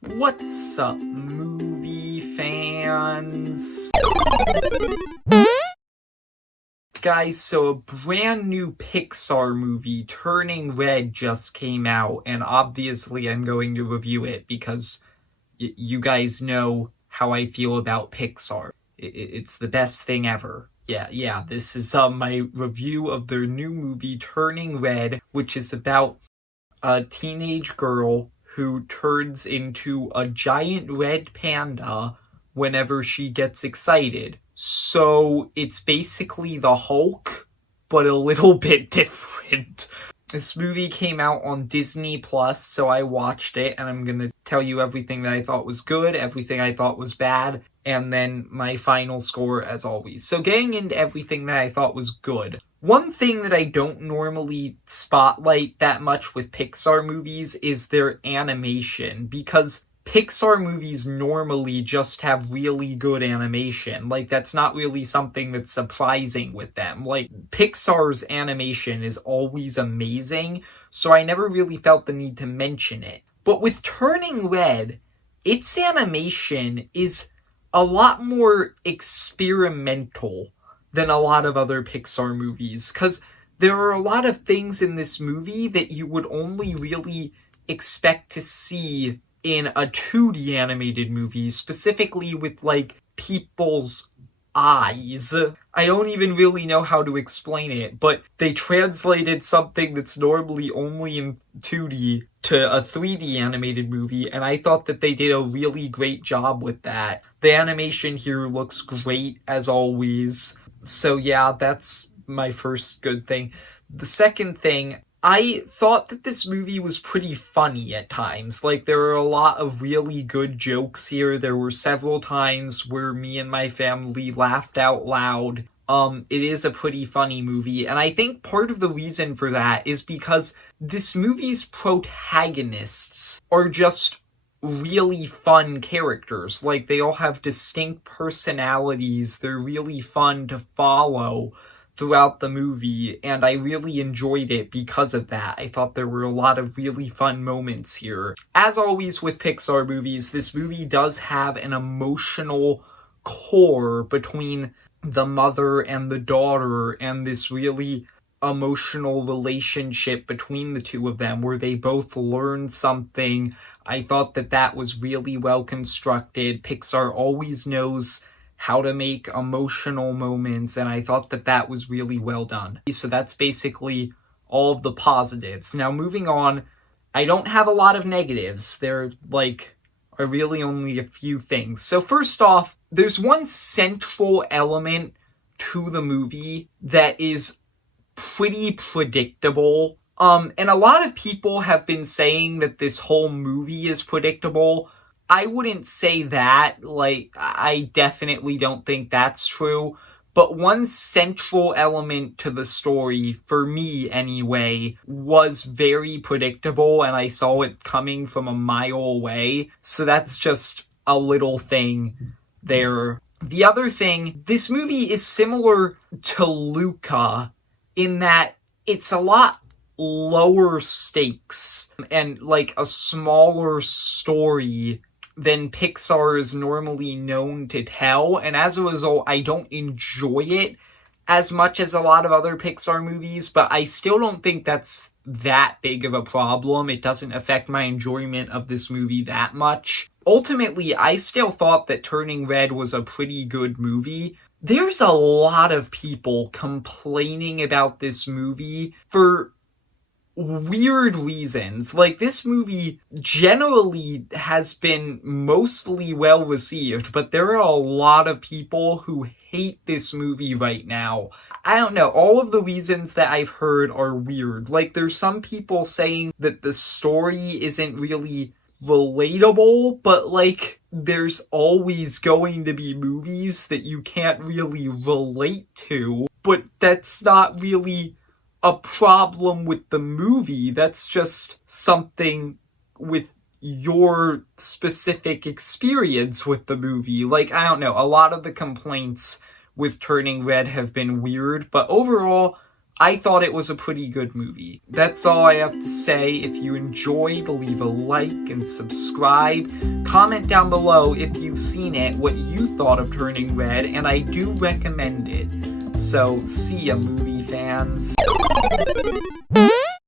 What's up, movie fans? Guys, so a brand new Pixar movie, Turning Red, just came out, and obviously I'm going to review it because you guys know how I feel about Pixar. It's the best thing ever. Yeah, this is my review of their new movie, Turning Red, which is about a teenage girl who turns into a giant red panda whenever she gets excited. So it's basically the Hulk, but a little bit different. This movie came out on Disney Plus, so I watched it, and I'm gonna tell you everything that I thought was good, everything I thought was bad, and then my final score as always. So getting into everything that I thought was good. One thing that I don't normally spotlight that much with Pixar movies is their animation, because Pixar movies normally just have really good animation. Like, that's not really something that's surprising with them. Like, Pixar's animation is always amazing, so I never really felt the need to mention it. But with Turning Red, its animation is a lot more experimental than a lot of other Pixar movies, because there are a lot of things in this movie that you would only really expect to see in a 2D animated movie, specifically with, like, people's eyes. I don't even really know how to explain it, but they translated something that's normally only in 2D to a 3D animated movie, and I thought that they did a really great job with that. The animation here looks great, as always. So yeah, that's my first good thing. The second thing, I thought that this movie was pretty funny at times. Like, there are a lot of really good jokes here. There were several times where me and my family laughed out loud. It is a pretty funny movie, and I think part of the reason for that is because this movie's protagonists are just really fun characters. Like, they all have distinct personalities. They're really fun to follow throughout the movie, and I really enjoyed it because of that. I thought there were a lot of really fun moments here. As always with Pixar movies, this movie does have an emotional core between the mother and the daughter, and this really emotional relationship between the two of them where they both learn something. I thought that that was really well constructed. Pixar always knows how to make emotional moments, and I thought that that was really well done. So that's basically all of the positives. Now, moving on, I don't have a lot of negatives. There, are really only a few things. So first off, there's one central element to the movie that is pretty predictable. And a lot of people have been saying that this whole movie is predictable. I wouldn't say that. I definitely don't think that's true. But one central element to the story, for me anyway, was very predictable, and I saw it coming from a mile away. So that's just a little thing there. The other thing, this movie is similar to Luca in that it's a lot lower stakes and a smaller story than Pixar is normally known to tell, and as a result, I don't enjoy it as much as a lot of other Pixar movies, but I still don't think that's that big of a problem. It doesn't affect my enjoyment of this movie that much. Ultimately, I still thought that Turning Red was a pretty good movie. There's a lot of people complaining about this movie for weird reasons. This movie generally has been mostly well received, but there are a lot of people who hate this movie right now. I don't know, all of the reasons that I've heard are weird. There's some people saying that the story isn't really relatable, but there's always going to be movies that you can't really relate to, but that's not really a problem with the movie. That's just something with your specific experience with the movie. I don't know, a lot of the complaints with Turning Red have been weird, but overall, I thought it was a pretty good movie. That's all I have to say. If you enjoyed, leave a like and subscribe. Comment down below if you've seen it, what you thought of Turning Red, and I do recommend it. So, see ya, movie fans.